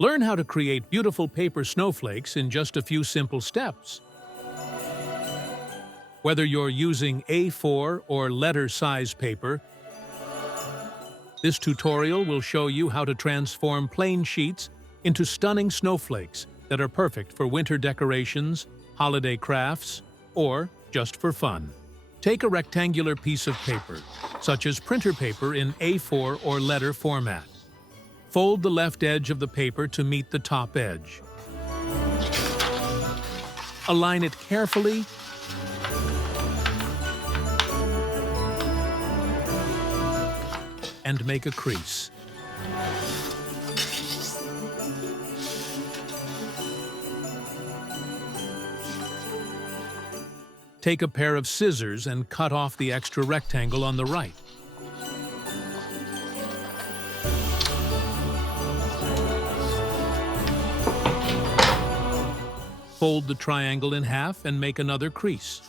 Learn how to create beautiful paper snowflakes in just a few simple steps. Whether you're using A4 or letter-size paper, this tutorial will show you how to transform plain sheets into stunning snowflakes that are perfect for winter decorations, holiday crafts, or just for fun. Take a rectangular piece of paper, such as printer paper in A4 or letter format. Fold the left edge of the paper to meet the top edge. Align it carefully and make a crease. Take a pair of scissors and cut off the extra rectangle on the right. Fold the triangle in half and make another crease.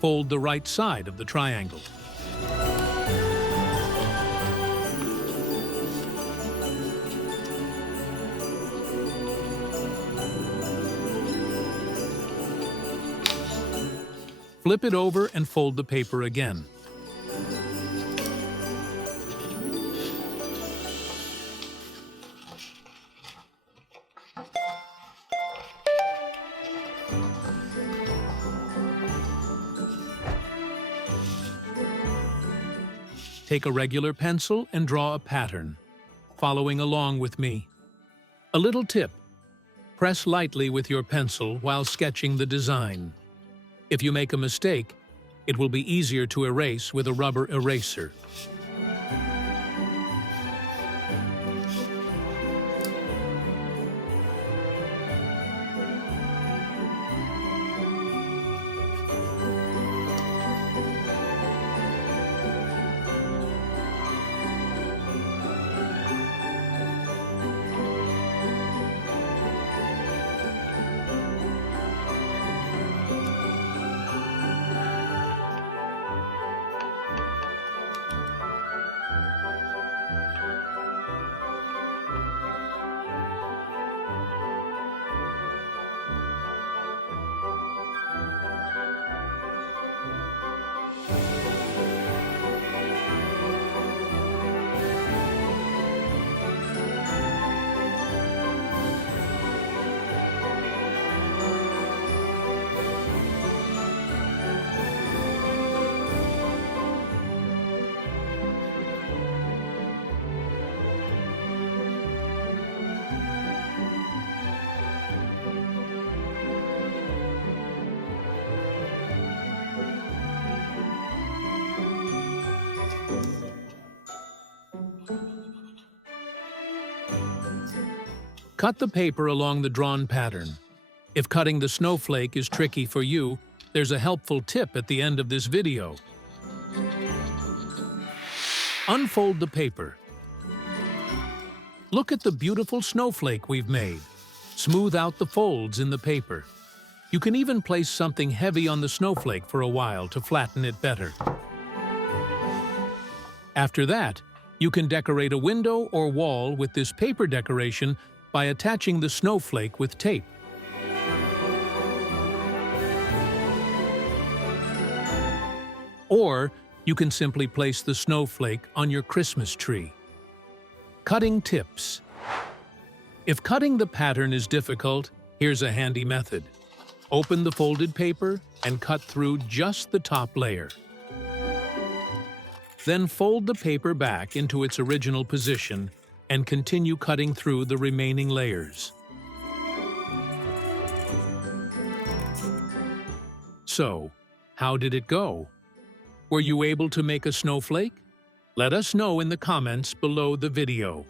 Fold the right side of the triangle. Flip it over and fold the paper again. Take a regular pencil and draw a pattern, following along with me. A little tip: press lightly with your pencil while sketching the design. If you make a mistake, it will be easier to erase with a rubber eraser. Cut the paper along the drawn pattern. If cutting the snowflake is tricky for you, there's a helpful tip at the end of this video. Unfold the paper. Look at the beautiful snowflake we've made. Smooth out the folds in the paper. You can even place something heavy on the snowflake for a while to flatten it better. After that, you can decorate a window or wall with this paper decoration by attaching the snowflake with tape. Or you can simply place the snowflake on your Christmas tree. Cutting tips. If cutting the pattern is difficult, here's a handy method. Open the folded paper and cut through just the top layer. Then fold the paper back into its original position and continue cutting through the remaining layers. So, how did it go? Were you able to make a snowflake? Let us know in the comments below the video.